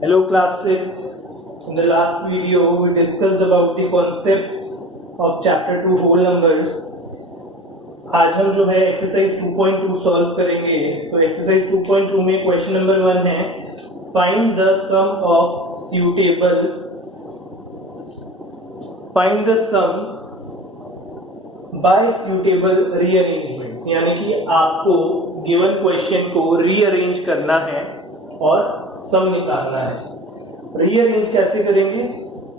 Hello class 6. In the last video we discussed about the concepts of chapter 2 whole numbers. आज हम जो है exercise 2.2 solve करेंगे. तो एक्सरसाइज 2.2 में क्वेश्चन नंबर 1 है find the sum by suitable rearrangements, यानी कि आपको गिवन क्वेश्चन को रीअरेंज करना है और सम निकालना है. रीअरेंज कैसे करेंगे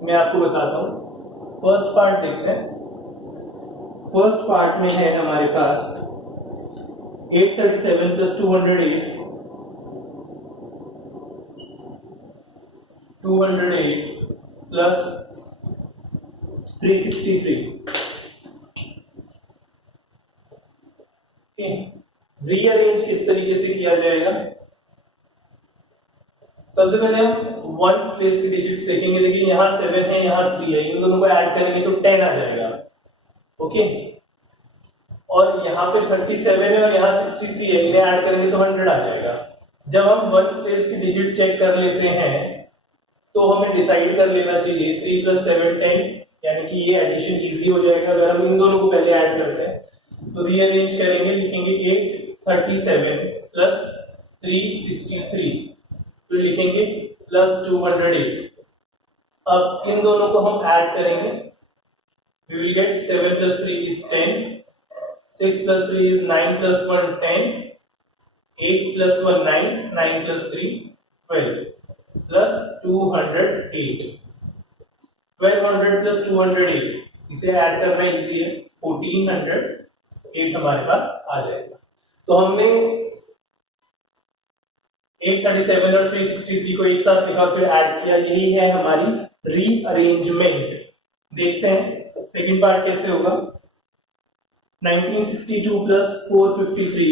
मैं आपको बताता हूं. फर्स्ट पार्ट देखते हैं. फर्स्ट पार्ट में है हमारे पास 837 प्लस 208 प्लस 363. रीअरेंज किस तरीके से किया जाएगा? सबसे पहले हम वंस प्लेस की डिजिट्स देखेंगे. देखिए यहाँ 7 है, यहाँ 3 है, इन दोनों को ऐड करेंगे तो 10 आ जाएगा. ओके. और यहाँ पे 37 है और यहाँ 63 है, इन्हें ऐड करेंगे तो 100 आ जाएगा. जब हम वंस प्लेस की डिजिट चेक कर लेते हैं तो हमें डिसाइड कर लेना चाहिए 3 + 7 10, यानी कि ये एडिशन इजी हो जाएगा अगर हम इन दोनों को पहले ऐड करते हैं. तो रीअरेंज करेंगे, लिखेंगे 837 प्लस 363, फिर लिखेंगे प्लस 208. अब इन दोनों को हम ऐड करेंगे. We will get 7 plus 3 is 10, 6 plus 3 is 9 plus 1 10, 8 plus 1 9, 9 plus 3 12, plus 208. 1200 plus 208, इसे ऐड करना इजी है. 1408 हमारे पास आ जाएगा. तो हमने 837 और 363 को एक साथ लिखा फिर ऐड किया. यही है हमारी रीअरेंजमेंट. देखते हैं सेकंड पार्ट कैसे होगा. 1962 plus 453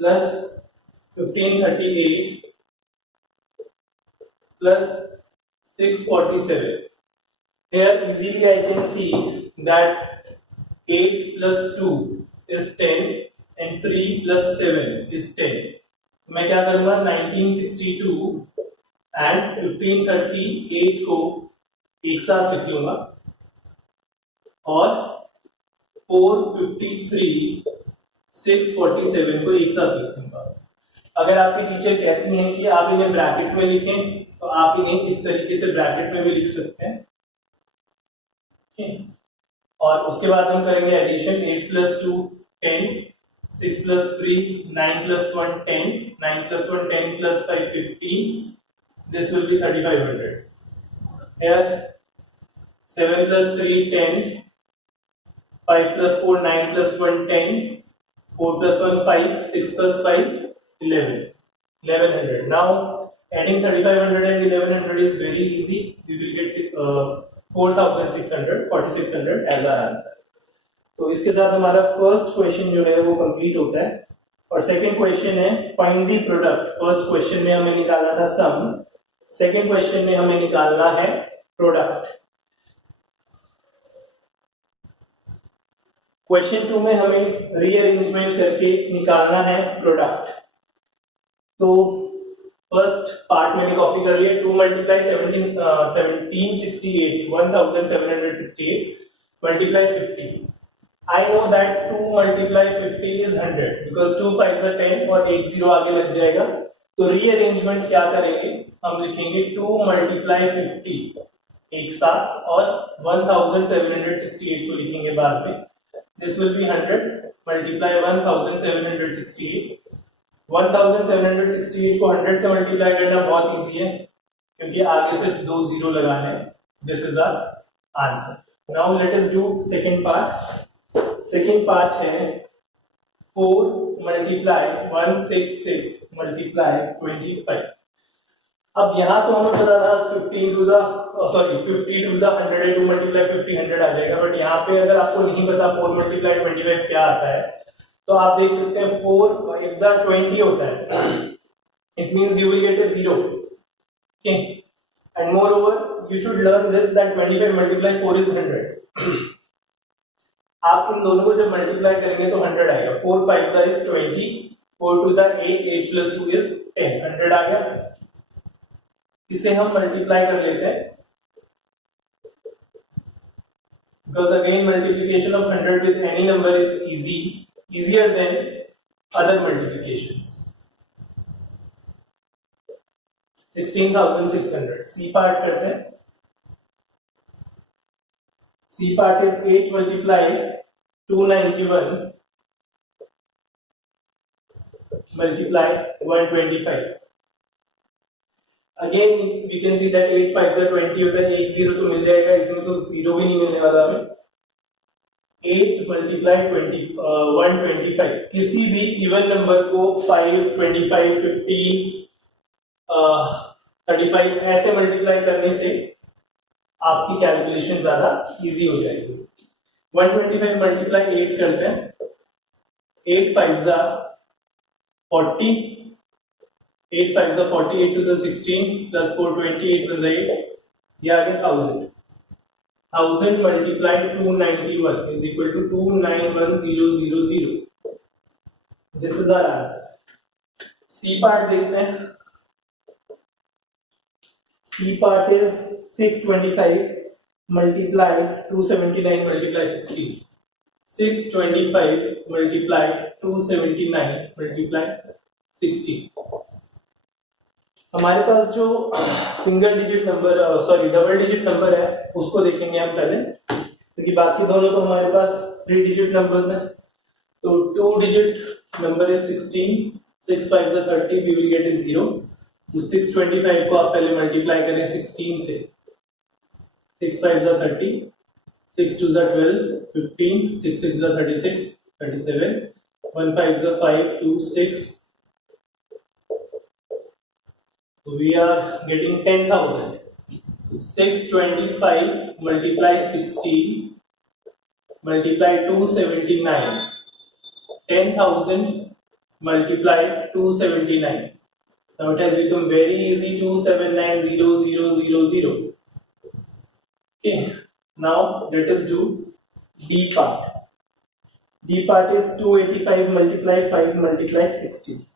plus 1538 plus 647. Here easily I can see that 8 plus 2 is 10 and 3 plus 7 is 10. मैं क्या करूंगा 1962 एंड 1538 को एक साथ लिख लूंगा और 453 647 को एक साथ लिख दूंगा. अगर आपकी टीचर कहती हैं कि आप इन्हें ब्रैकेट में लिखें तो आप इन्हें इस तरीके से ब्रैकेट में भी लिख सकते हैं. और उसके बाद हम करेंगे addition. 8 plus 2 10, 6 plus 3 9 plus 1 10, 9 plus 1 10 plus 5 15. This will be 3500. Here 7 plus 3 10, 5 plus 4 9 plus 1 10, 4 plus 1 5, 6 plus 5 11, 1100. Now adding 3500 and 1100 is very easy. We will get 4600 4600 as our answer. तो इसके साथ हमारा फर्स्ट क्वेश्चन जो है वो कंप्लीट होता है. और सेकंड क्वेश्चन है find the product. First question में हमें निकालना था सम, सेकंड क्वेश्चन में हमें निकालना है प्रोडक्ट. क्वेश्चन 2 में हमें रीअरेंजमेंट करके निकालना है प्रोडक्ट. तो फर्स्ट पार्ट मैंने कॉपी कर लिया. 2 × 1768 1768 multiply 50. I know that 2 × 50 is 100 because 2 5s are 10 और 1 0 आगे लग जाएगा. तो रीअरेंजमेंट क्या करेंगे, हम लिखेंगे 2 × 50 एक साथ और 1768 को लिखेंगे बाद में. This will be 100 multiply 1768. 1768 को 100 से मल्टीप्लाई करना बहुत इजी है क्योंकि आगे से 2 0 लगाने हैं. This is our answer. Now let us do second part. Second part है 4 मल्टीप्लाई 166 मल्टीप्लाई 25. अब यहाँ तो हमें पता था 50 2 100 मल्टीप्लाई 50 100 आ जाएगा. बट यहाँ पे अगर आपको नहीं पता 4 मल्टीप्लाई 25 क्या आता है तो आप देख सकते हैं 4 5s are 20 होता है. It means you will get a 0. Okay. And moreover you should learn this that 25 multiply 4 is 100. आप इन दोनों को जब मल्टीप्लाई करेंगे तो 100 आएगा। 4 5 इज 20, 4 2 8, 8 प्लस 2 इज 10, 100 आ गया। इसे हम मल्टीप्लाई कर लेते हैं, because again multiplication of 100 with any number is easier than other multiplications. 16,600 C part करते हैं। C part is 8 multiply 291 multiply 125. Again we can see that 8 5 से 20 होता है, एक 0 तो मिल जाएगा, इसमें तो 0 भी नहीं मिलने वाला हमें। 8 multiply 125, किसी भी इवन नंबर को 5 25 15 35 ऐसे मल्टीप्लाई करने से आपकी कैलकुलेशन ज्यादा इजी हो जाएगी। 125 मल्टीप्लाई 8 करते हैं, 8 5 जा 40, 8 5 जा 40, 8 2 जा 16 प्लस 4 28 बन जाएगा, ये आ गया 1000। 1000 multiplied 291 is equal to 291000. This is our answer. C part देखते हैं। C part is 625 multiply 279 multiply 16. 625 multiply 279 multiply 16. हमारे पास जो single digit number double digit number है उसको देखेंगे हम पहले, क्योंकि बाकी दोनों तो हमारे पास 3 डिजिट नंबर्स हैं। तो 2 डिजिट नंबर है 16, 6 5 is 30, we will get is 0। तो 625 को आप पहले मल्टीप्लाई करें 16 से, 6 5 is 30, 6 2 is 12, 15, 6 6 is 36, 37, 1 5 is 5 2 6, we are getting 10,000. 625 multiply 16 multiply 279, 10,000 multiply 279. Now it has become very easy, 2790000. Okay, now let us do D part. D part is 285 multiply 5 multiply 60.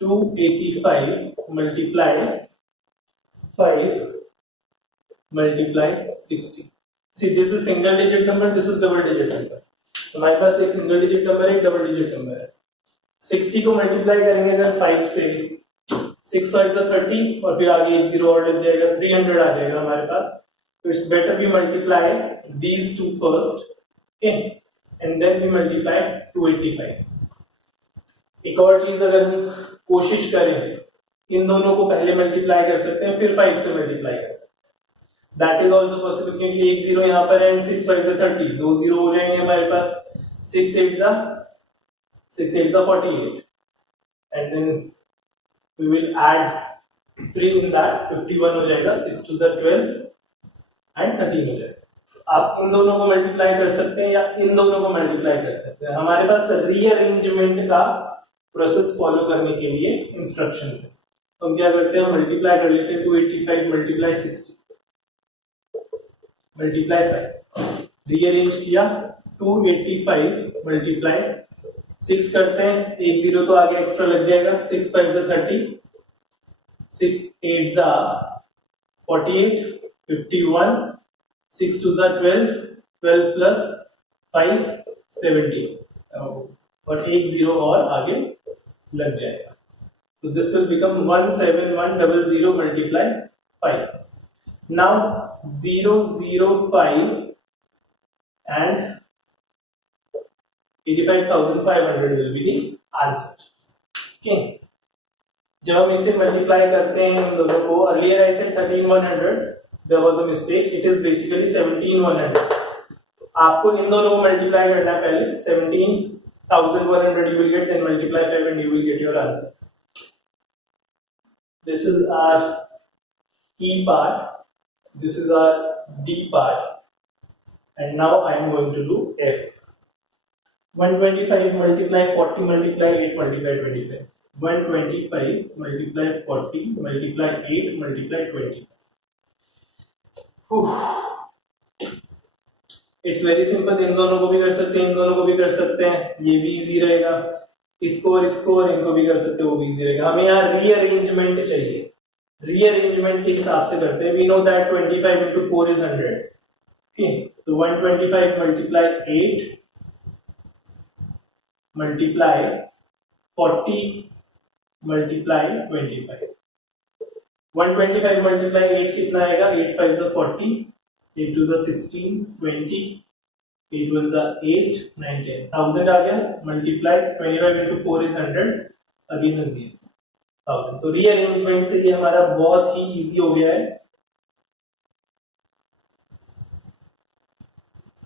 285 multiply 5 multiply 60. See, this is single digit number, this is double digit number. हमारे पास एक single digit number है, एक double digit number है। 60 को multiply करेंगे अगर 5 से, 6 5 is 30 और फिर आगे एक 0 और लग जाएगा, 300 आ जाएगा हमारे पास। तो it's better we multiply these two first, okay, and then we multiply 285. एक और चीज अगर हम कोशिश करें, इन दोनों को पहले मल्टीप्लाई कर सकते हैं फिर 5 से मल्टीप्लाई कर सकते हैं, दैट इज ऑल्सो पॉसिबल, क्योंकि एक 0 यहाँ पर है एंड 6 5 is 30, 2 0 हो जाएंगे हमारे पास, 6 8 is 48 and then we will add 3 in that, 51 हो जाएगा, 6 2 is 12 and 13 हो जाएगा। आप इन दोनों को मल्टीप्लाई कर सकते हैं या इन दोनों को मल्टीप्लाई कर सकते हैं। हमारे पास रीअरेंजमेंट का प्रोसेस फॉलो करने के लिए इंस्ट्रक्शंस है। तो हम क्या करते हैं, मल्टीप्लाई कर लेते हैं 285 मल्टीप्लाई 60 मल्टीप्लाई 5, रीअरेंज किया 285 मल्टीप्लाई 6 करते हैं, एक 0 तो आगे एक्स्ट्रा लग जाएगा, 6 5 is 30, 6 8 is 48, 51, 6 2 is 12, 12 plus 5 17 और एक 0 और आगे लग जाएगा। So this will become 17100 multiply 5. Now 005 and 85,500 will be the answer. Okay. जब हम इसे मल्टीप्लाई करते हैं इन दोनों को, earlier I said 13100, there was a mistake, it is basically 17100. आपको इन दोनों को मल्टीप्लाई करना है पहले, 17,100 you will get, then multiply 5 and you will get your answer. This is our E part, this is our D part, and now I am going to do F. 125 multiply 40 multiply 8 multiply 25. 125 multiply 40 multiply 8 multiply 20. It's very simple, इन दोनों को भी कर सकते हैं, इन दोनों को भी कर सकते हैं, ये भी इजी रहेगा, इसको और इनको भी कर सकते हैं, वो भी इजी रहेगा। हमें यहाँ रीअरेंजमेंट चाहिए, रीअरेंजमेंट के हिसाब से करते हैं। We know that 25 into 4 is 100, ठीक, तो 125 multiply 8 multiply 40 multiply 25, 125 multiply 8 कितना आएगा, 8 5 is 40, 8 2 is 16, 20, 8 1 is 8, 9 10, 1000 आ गया, multiply 25 into 4 is 100, again is 1000। तो रीअरेंजमेंट से ये हमारा बहुत ही इजी हो गया है।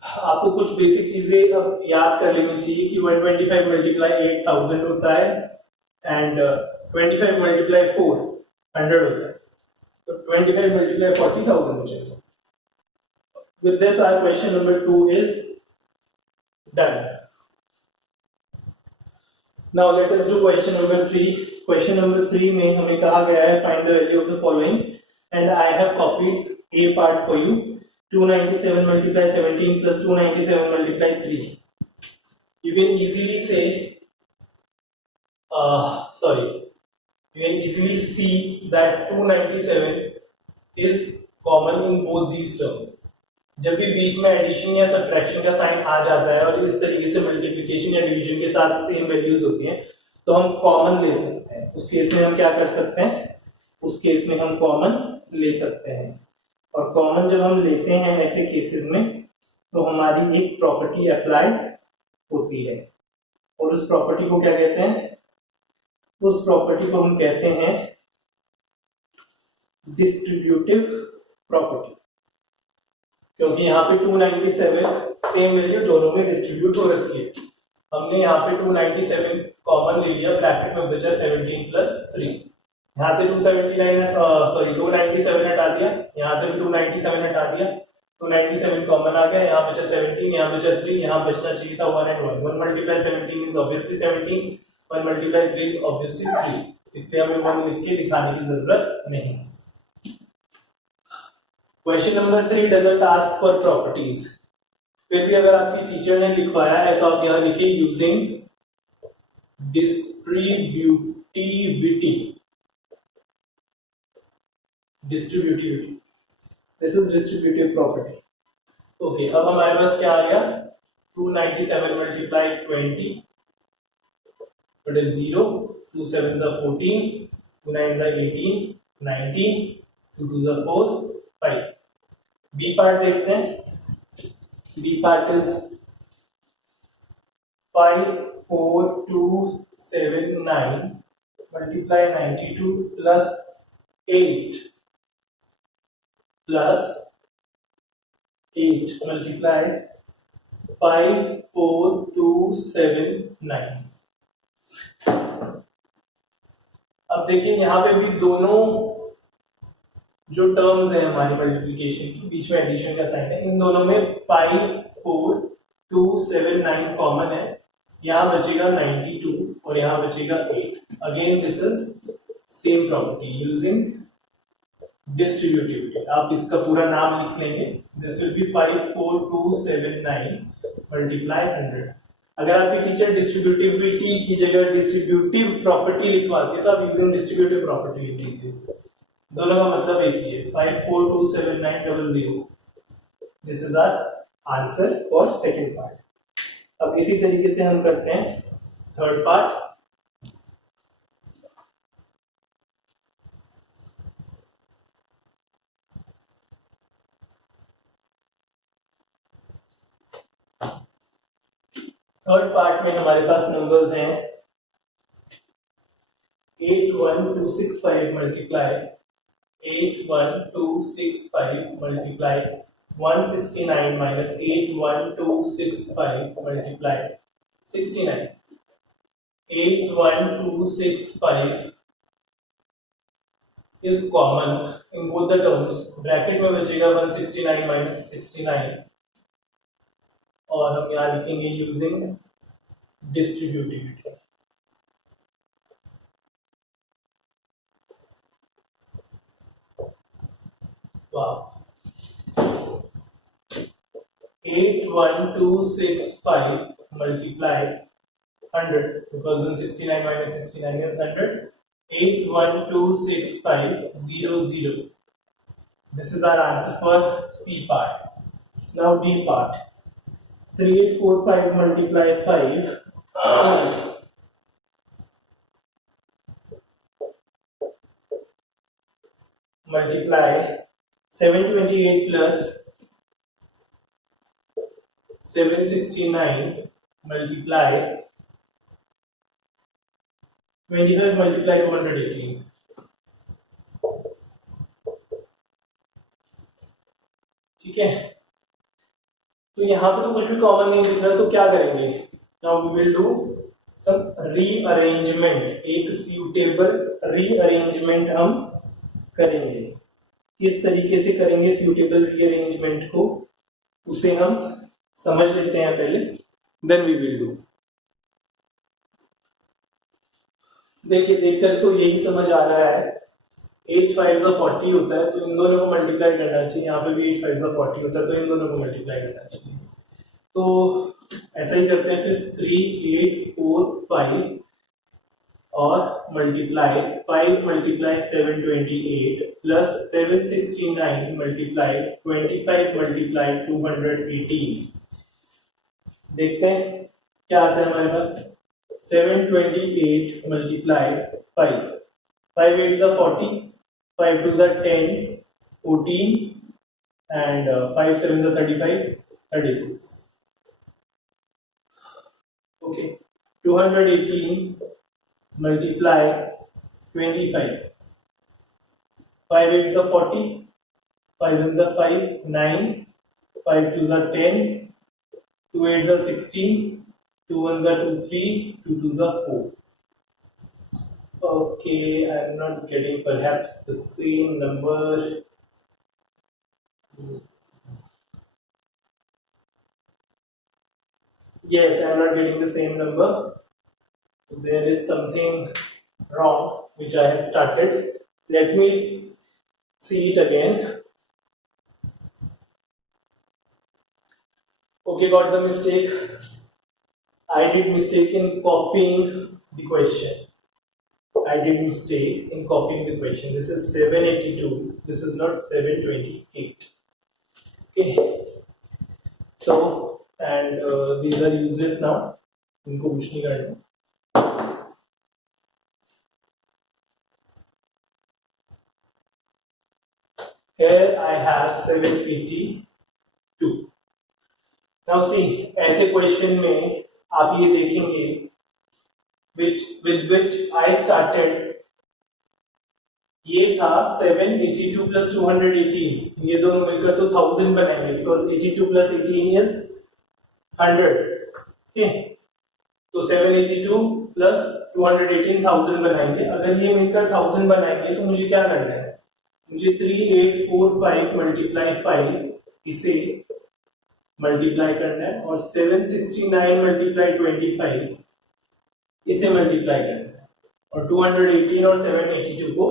आपको कुछ बेसिक चीजें अब याद कर लेनी चाहिए कि 125 मल्टीप्लाई 8000 होता है एंड 25 मल्टीप्लाई 4 100 होता है, तो 25 मल्टीप्लाई 40,000 हो जाएगा। With this our question number 2 is done. Now let us do question number 3. Question number 3 में हमें कहा गया है find the value of the following and I have copied a part for you. 297 multiply 17 plus 297 multiply 3. You can easily say, you can easily see that 297 is common in both these terms. जब भी बीच में addition या subtraction का sign आ जाता है और इस तरीके से मल्टीप्लिकेशन या डिवीजन के साथ सेम वैल्यूज होती हैं, तो हम कॉमन ले सकते हैं। उस केस में हम क्या कर सकते हैं, उस केस में हम कॉमन ले सकते हैं। और कॉमन जब हम लेते हैं ऐसे केसेस में, तो हमारी एक प्रॉपर्टी अप्लाई होती है, और उस प्रॉपर्टी को क्या कहते हैं, उस प्रॉपर्टी को हम कहते हैं डिस्ट्रीब्यूटिव प्रॉपर्टी, क्योंकि यहाँ पे 297 सेम वैल्यू दोनों में डिस्ट्रीब्यूट हो रखी है। हमने यहाँ पे 297 कॉमन ले लिया, ब्रैकेट में बचा 17 प्लस 3, यहाँ से 297 हटा दिया, यहाँ से भी 297 हटा दिया, 297 कॉमन आ गया, यहाँ बचा 17, यहाँ बचा 3, यहाँ बचना चाहिए था 1 and 1 multiply 17 is obviously 17, 1 multiply 3 is obviously 3, इसलिए हमें 1 लिख के दिखाने की जरूरत नहीं। Question number 3 doesn't ask for properties. फिर भी अगर आपकी टीचर ने लिखवाया है तो आप यहाँ लिखिए using distributivity, distributivity, this is distributive property. Okay, अब हमारे पास क्या आ गया, 297 मल्टीप्लाई 20 बट 0, 2 7 14, 2 9 18, 19, 2 2 4 5। बी पार्ट देखते हैं, B part is 5 4 2 7 9 multiply 92 plus 8 multiply 5 4 2 7 9। अब देखिए यहाँ पे भी दोनों जो टर्म्स है हमारी मल्टीप्लिकेशन की, बीच में एडिशन का साइन है, इन दोनों में 5 4 2 7 9 कॉमन है, यहाँ बचेगा 92 और यहाँ बचेगा 8। Again this is same property using distributivity. आप इसका पूरा नाम लिख लेंगे, दिस विल बी 5 4 2 7 9 मल्टीप्लाई 100। अगर आपकी टीचर डिस्ट्रीब्यूटिविटी की जगह डिस्ट्रीब्यूटिव प्रॉपर्टी लिखवाती है तो आप यूजिंग डिस्ट्रीब्यूटिव प्रॉपर्टी लिख लीजिए, दोनों का मतलब एक ही है, 5 4 2 7 9 00। This is our answer for second part. अब इसी तरीके से हम करते हैं थर्ड पार्ट। थर्ड पार्ट में हमारे पास नंबर्स हैं 81265 multiply 81265 multiply 169 minus 81265 multiply 69। 81265 is common in both the terms, bracket में बचेगा 169 माइनस 69 और हम यहाँ लिखेंगे using distributivity. 81265 multiply 100 because 169 minus 69 is 100. 8126500. This is our answer for C part. Now D part. 3845 multiply 5 multiply 728 plus 769 multiply 25 multiply 218. ठीक है, तो यहाँ पे तो कुछ भी कॉमन नहीं दिख रहा, तो क्या करेंगे? Now we will do some rearrangement, एक सूटेबल रीअरेंजमेंट हम करेंगे। किस तरीके से करेंगे सूटेबल रीअरेंजमेंट को, उसे हम समझ लेते हैं पहले, देन वी विल डू। देखिए, देखकर तो यही समझ आ रहा है 8 5 40 होता है, तो इन दोनों को मल्टीप्लाई करना चाहिए। यहाँ पे भी 8 5 40 होता है, तो इन दोनों को मल्टीप्लाई करना चाहिए। तो ऐसा ही करते हैं फिर 3 8 4 5 और multiply 5 multiply 728 plus 769 multiply 25 multiply 218। देखते हैं क्या आता है हमारे पास। 728 multiply 5 5 8 is 40, 5 2 is 10, 14 and 5 7 is 35, 36. Okay, 218 multiply 25, 5 8 is 40, 5 1 is 5, 9, 5 2 is 10, 2 8 is 16, 2 1 is 2 3, 2 2 is 4. Okay, I'm not getting perhaps the same number. Yes, I'm not getting the same number. There is something wrong which I have started. Let me see it again. Okay, got the mistake. I did mistake in copying the question. I did mistake in copying the question. This is 782. This is not 728. Okay. So, and these are useless now. इनको कुछ नहीं करना. Here I have 782. Now see, ऐसे question में आप ये देखेंगे with which I started, ये था 782 plus 218, ये दोनों मिलकर तो 1000 बनाएंगे because 82 plus 18 is 100. Okay, तो 782 plus 218 1000 बनाएंगे। अगर ये मिलकर 1000 बनाएंगे तो मुझे क्या करना है? मुझे 3845 multiply 5 इसे मल्टीप्लाई करना है और 769 multiply 25 इसे मल्टीप्लाई करना है और 218 और 782 को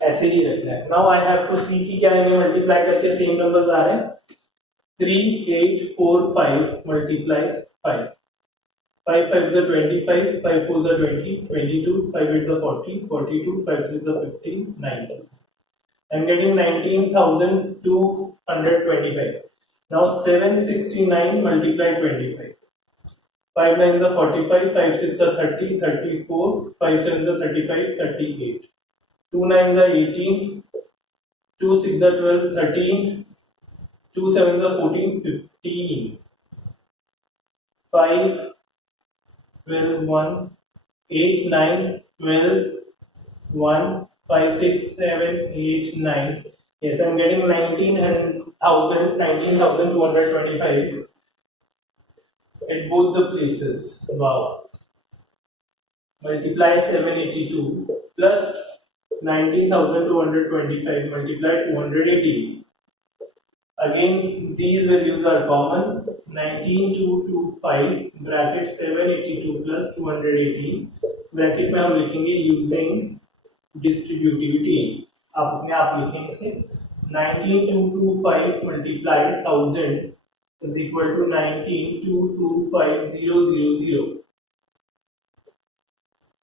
ऐसे ही रखना है। नाउ आई हैव टू सी कि क्या इन्हें मल्टीप्लाई करके सेम नंबर्स आ रहे हैं। 3845 multiply 5, 5 5 is 25, 5 4 is 20, 22, 5 8 is 40, 42, 5 3 is 15, 19. I'm getting 19,225. Now 769 multiply 25. 5 9 is 45, 5 6 is 30, 34, 5 7 is 35, 38. 2 9 is 18, 2 6 is 12, 13, 2 7 is 14, 15. 5 12 1 8 9 12 1 5 6 7 8 9. Yes, I'm getting 19,225 at both the places. Wow. Multiply 782 plus 19,225 multiply 218. Again, these values are common. 19,225 bracket 782 plus 218 bracket में हम लिखेंगे using distributivity. आप अपने आप लिखेंगे इसे 19,225 multiplied 1000 is equal to 19,225,000.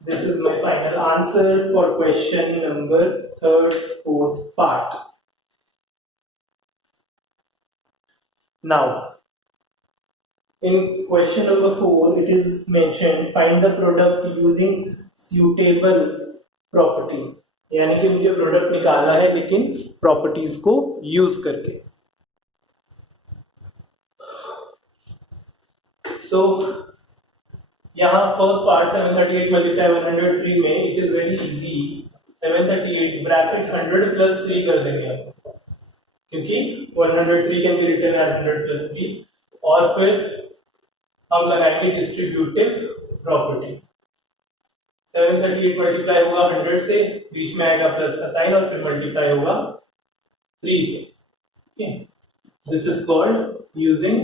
This is my final answer for question number third, fourth part. Now, in question number 4, it is mentioned find the product using suitable properties. यानी कि मुझे प्रोडक्ट निकालना है लेकिन प्रॉपर्टीज को यूज करके. सो यहाँ first part 738 multiply 103 में it is very easy. 738 bracket 100 plus 3 कर देंगे आप, क्योंकि 103 can be written as 100 plus 3. और फिर हम लगाएंगे डिस्ट्रीब्यूटिव प्रॉपर्टी. 738 मल्टीप्लाई होगा 100 से, बीच में आएगा प्लस का साइन और फिर मल्टीप्लाई होगा 3 से. This is called using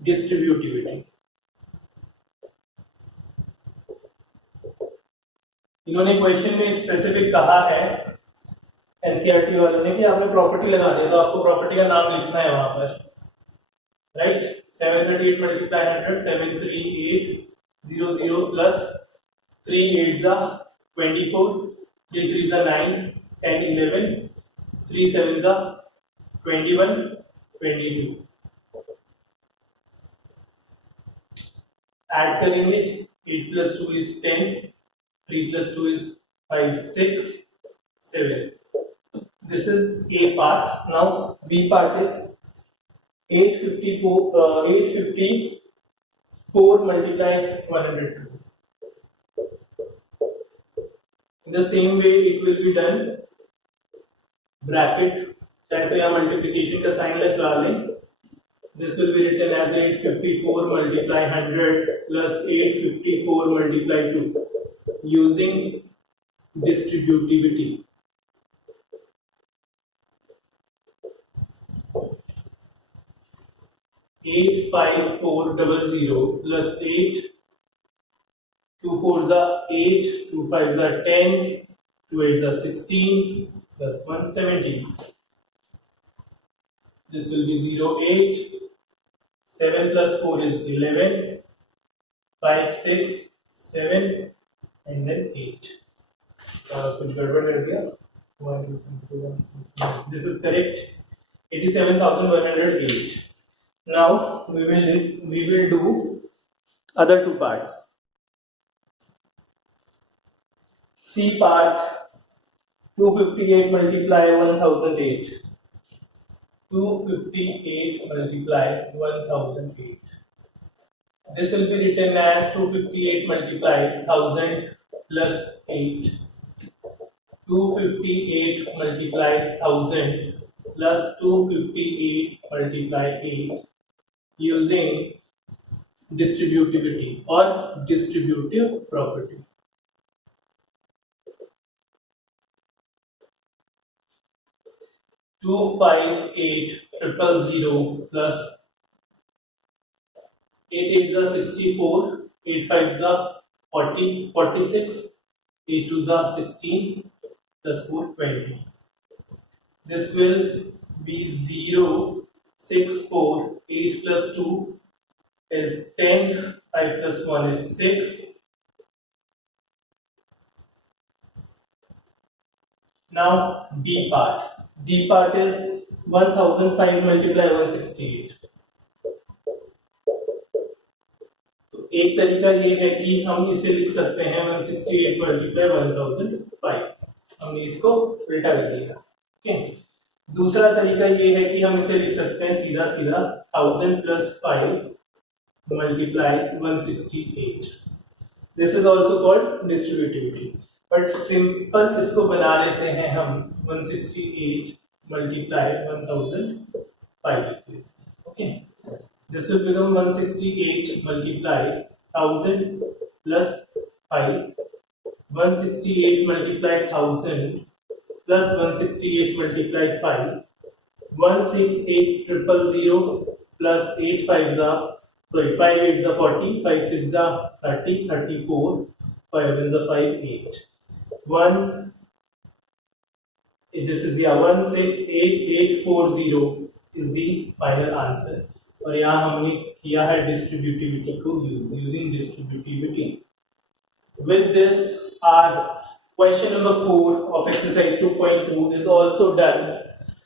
distributivity. इन्होंने क्वेश्चन में स्पेसिफिक कहा है एनसीईआरटी वालों ने कि आपने प्रॉपर्टी लगा दी, तो आपको प्रॉपर्टी का नाम लिखना है वहां पर, right. 738 multiply 100, 73800 plus 3 8s are 24, 3 3s are 9, 10 11, 3 7s are 21, 22. Add करेंगे. 8 plus 2 is 10, 3 plus 2 is 5 6 7. This is A part. Now B part is 854 multiply 102. In the same way it will be done. Bracket चाहे तो यहाँ multiplication का sign लगा लें. This will be written as 854 multiply 100 plus 854 multiply 2 using distributivity. 85400 plus 8 2 4s are 8, 2 5s are 10, 2 8s are 16 plus 1 17. This will be 0 8. 7 plus 4 is 11, 5 6 7 and then 8. कुछ गड़बड़ कर दिया. 1 2 3 4 This is correct. 87,108. Now we will do other two parts. C part 258 multiply 1008. 258 multiply 1008. This will be written as 258 multiply 1000 plus 8. 258 multiply 1000 plus 258 multiply 8 using distributivity or distributive property. 258,000 plus 8 8s are 64, 8 5s are 40, 46, 8 2s are 16 plus 4 20. This will be 0 6 4, 8 plus 2 is 10, 5 plus 1 is 6. Now D part. D part is 1005 multiply 168. तो एक तरीका ये है कि हम इसे लिख सकते हैं 168 multiply 1005. हमने इसको उल्टा कर दिया. ओके. दूसरा तरीका ये है कि हम इसे लिख सकते हैं सीधा सीधा 1000 plus 5 multiply 168. This is also called distributivity. But simple इसको बना लेते हैं हम 168 multiply 1005. Okay. This will become 168 multiply 1000 plus 5. 168 multiply 1000 plus 168 multiply 5. 168,000 plus 8 5s are 5 8s are 40, 5 6s are 30, 34, 5 is a 5 8. 1 this is the 168,840 is the final answer. और यहाँ हमने किया है डिस्ट्रीब्यूटिविटी को using distributivity. With this, our question number 4 of exercise 2.2 is also done.